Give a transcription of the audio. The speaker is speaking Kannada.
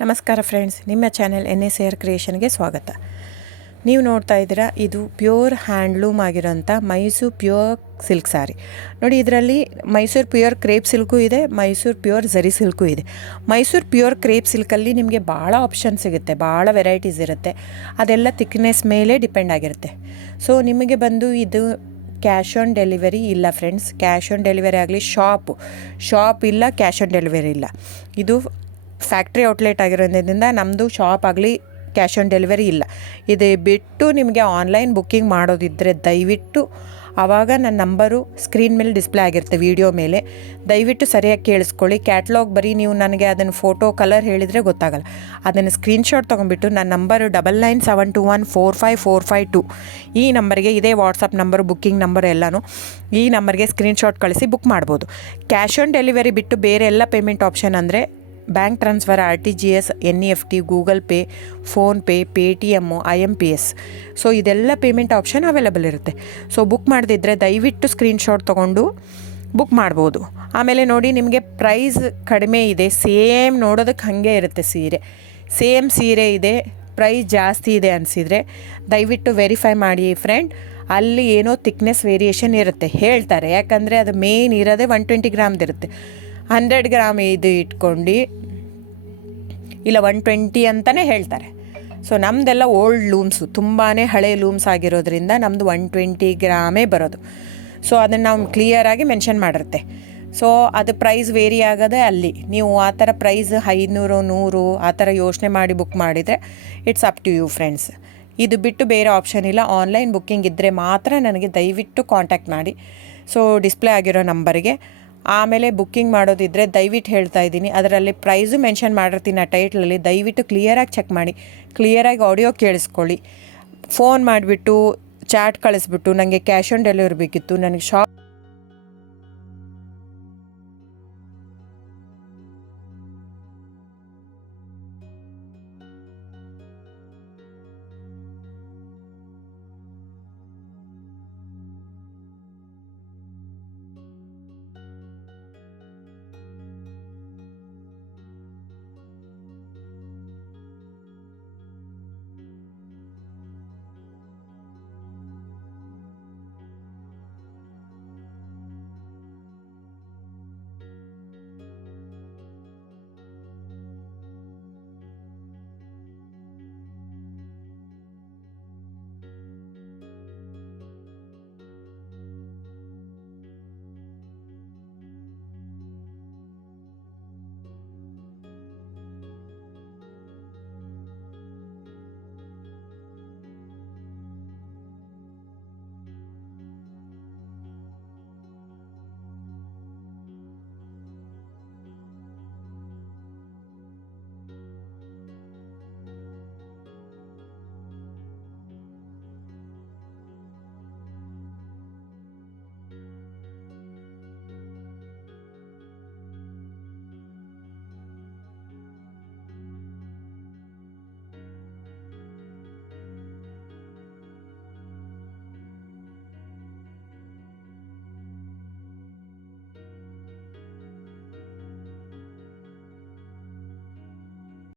ನಮಸ್ಕಾರ ಫ್ರೆಂಡ್ಸ್, ನಿಮ್ಮ ಚಾನೆಲ್ NSAR ಕ್ರಿಯೇಷನ್ಗೆ ಸ್ವಾಗತ. ನೀವು ನೋಡ್ತಾ ಇದ್ದೀರಾ, ಇದು ಪ್ಯೂರ್ ಹ್ಯಾಂಡ್ಲೂಮ್ ಆಗಿರೋಂಥ ಮೈಸೂರು ಪ್ಯೂರ್ ಸಿಲ್ಕ್ ಸ್ಯಾರಿ. ನೋಡಿ, ಇದರಲ್ಲಿ ಮೈಸೂರು ಪ್ಯೂರ್ ಕ್ರೇಪ್ ಸಿಲ್ಕು ಇದೆ, ಮೈಸೂರು ಪ್ಯೂರ್ ಝರಿ ಸಿಲ್ಕು ಇದೆ. ಮೈಸೂರು ಪ್ಯೂರ್ ಕ್ರೇಪ್ ಸಿಲ್ಕಲ್ಲಿ ನಿಮಗೆ ಭಾಳ ಆಪ್ಷನ್ ಸಿಗುತ್ತೆ, ಭಾಳ ವೆರೈಟೀಸ್ ಇರುತ್ತೆ. ಅದೆಲ್ಲ ಥಿಕ್ನೆಸ್ ಮೇಲೆ ಡಿಪೆಂಡ್ ಆಗಿರುತ್ತೆ. ಸೊ ನಿಮಗೆ ಬಂದು ಇದು ಕ್ಯಾಶ್ ಆನ್ ಡೆಲಿವರಿ ಇಲ್ಲ ಫ್ರೆಂಡ್ಸ್. ಕ್ಯಾಶ್ ಆನ್ ಡೆಲಿವರಿ ಆಗಲಿ, ಶಾಪ್ ಇಲ್ಲ, ಕ್ಯಾಶ್ ಆನ್ ಡೆಲಿವರಿ ಇಲ್ಲ. ಇದು ಫ್ಯಾಕ್ಟ್ರಿ ಔಟ್ಲೆಟ್ ಆಗಿರೋದ್ರಿಂದ ನಮ್ಮದು ಶಾಪ್ ಆಗಲಿ ಕ್ಯಾಶ್ ಆನ್ ಡೆಲಿವರಿ ಇಲ್ಲ. ಇದು ಬಿಟ್ಟು ನಿಮಗೆ ಆನ್ಲೈನ್ ಬುಕ್ಕಿಂಗ್ ಮಾಡೋದಿದ್ದರೆ ದಯವಿಟ್ಟು ಆವಾಗ ನನ್ನ ನಂಬರು ಸ್ಕ್ರೀನ್ ಮೇಲೆ ಡಿಸ್ಪ್ಲೇ ಆಗಿರುತ್ತೆ, ವಿಡಿಯೋ ಮೇಲೆ. ದಯವಿಟ್ಟು ಸರಿಯಾಗಿ ಕೇಳಿಸ್ಕೊಳ್ಳಿ. ಕ್ಯಾಟ್ಲಾಗ್ ಬರೀ ನೀವು ನನಗೆ ಅದನ್ನು ಫೋಟೋ ಕಲರ್ ಹೇಳಿದರೆ ಗೊತ್ತಾಗಲ್ಲ. ಅದನ್ನು ಸ್ಕ್ರೀನ್ಶಾಟ್ ತೊಗೊಂಡ್ಬಿಟ್ಟು ನನ್ನ ನಂಬರು 9972145452 ಈ ನಂಬರ್ಗೆ, ಇದೇ ವಾಟ್ಸಪ್ ನಂಬರು, ಬುಕ್ಕಿಂಗ್ ನಂಬರ್ ಎಲ್ಲನೂ ಈ ನಂಬರ್ಗೆ ಸ್ಕ್ರೀನ್ಶಾಟ್ ಕಳಿಸಿ ಬುಕ್ ಮಾಡ್ಬೋದು. ಕ್ಯಾಶ್ ಆನ್ ಡೆಲಿವರಿ ಬಿಟ್ಟು ಬೇರೆ ಎಲ್ಲ ಪೇಮೆಂಟ್ ಆಪ್ಷನ್ ಅಂದರೆ bank transfer, RTGS, NEFT, Google pay, PhonePe, Paytm, IMPS. So ಇದೆಲ್ಲ ಪೇಮೆಂಟ್ ಆಪ್ಷನ್ ಅವೈಲೇಬಲ್ ಇರುತ್ತೆ. ಸೊ ಬುಕ್ ಮಾಡದಿದ್ದರೆ ದಯವಿಟ್ಟು ಸ್ಕ್ರೀನ್ಶಾಟ್ ತೊಗೊಂಡು ಬುಕ್ ಮಾಡ್ಬೋದು. ಆಮೇಲೆ ನೋಡಿ, ನಿಮಗೆ ಪ್ರೈಸ್ ಕಡಿಮೆ ಇದೆ, ಸೇಮ್ ನೋಡೋದಕ್ಕೆ ಹಾಗೆ ಇರುತ್ತೆ ಸೇಮ್ ಸೀರೆ ಇದೆ, ಪ್ರೈಸ್ ಜಾಸ್ತಿ ಇದೆ ಅನಿಸಿದರೆ ದಯವಿಟ್ಟು ವೆರಿಫೈ ಮಾಡಿ ಫ್ರೆಂಡ್. ಅಲ್ಲಿ ಏನೋ ಥಿಕ್ನೆಸ್ ವೇರಿಯೇಷನ್ ಇರುತ್ತೆ ಹೇಳ್ತಾರೆ, ಯಾಕಂದರೆ ಅದು ಮೇನ್ ಇರೋದೇ 120 ಗ್ರಾಮ್ದಿರುತ್ತೆ. 100 ಗ್ರಾಮ್ ಇದು ಇಟ್ಕೊಂಡು ಇಲ್ಲ 120 ಅಂತಲೇ ಹೇಳ್ತಾರೆ. ಸೊ ನಮ್ಮದೆಲ್ಲ ಓಲ್ಡ್ ಲೂಮ್ಸು, ತುಂಬಾ ಹಳೆ ಲೂಮ್ಸ್ ಆಗಿರೋದ್ರಿಂದ ನಮ್ಮದು 120 ಗ್ರಾಮೇ ಬರೋದು. ಸೊ ಅದನ್ನು ನಾವು ಕ್ಲಿಯರಾಗಿ ಮೆನ್ಷನ್ ಮಾಡಿರುತ್ತೆ. ಸೊ ಅದು ಪ್ರೈಸ್ ವೇರಿ ಆಗೋದೇ ಅಲ್ಲಿ. ನೀವು ಆ ಥರ ಪ್ರೈಸ್ 500, 100 ಆ ಥರ ಯೋಚನೆ ಮಾಡಿ ಬುಕ್ ಮಾಡಿದರೆ it's up to you friends. ಇದು ಬಿಟ್ಟು ಬೇರೆ ಆಪ್ಷನ್ ಇಲ್ಲ. ಆನ್ಲೈನ್ ಬುಕ್ಕಿಂಗ್ ಇದ್ದರೆ ಮಾತ್ರ ನನಗೆ ದಯವಿಟ್ಟು ಕಾಂಟ್ಯಾಕ್ಟ್ ಮಾಡಿ. ಸೊ ಡಿಸ್ಪ್ಲೇ ಆಗಿರೋ ನಂಬರಿಗೆ. ಆಮೇಲೆ ಬುಕ್ಕಿಂಗ್ ಮಾಡೋದಿದ್ದರೆ ದಯವಿಟ್ಟು ಹೇಳ್ತಾ ಇದ್ದೀನಿ, ಅದರಲ್ಲಿ ಪ್ರೈಸು ಮೆನ್ಷನ್ ಮಾಡಿರ್ತೀನಿ ಆ ಟೈಟ್ಲಲ್ಲಿ. ದಯವಿಟ್ಟು ಕ್ಲಿಯರಾಗಿ ಚೆಕ್ ಮಾಡಿ, ಕ್ಲಿಯರಾಗಿ ಆಡಿಯೋ ಕೇಳಿಸ್ಕೊಳ್ಳಿ. ಫೋನ್ ಮಾಡಿಬಿಟ್ಟು ಚಾಟ್ ಕಳಿಸ್ಬಿಟ್ಟು ನನಗೆ ಕ್ಯಾಶ್ ಆನ್ ಡೆಲಿವರಿ ಬೇಕಿತ್ತು, ನನಗೆ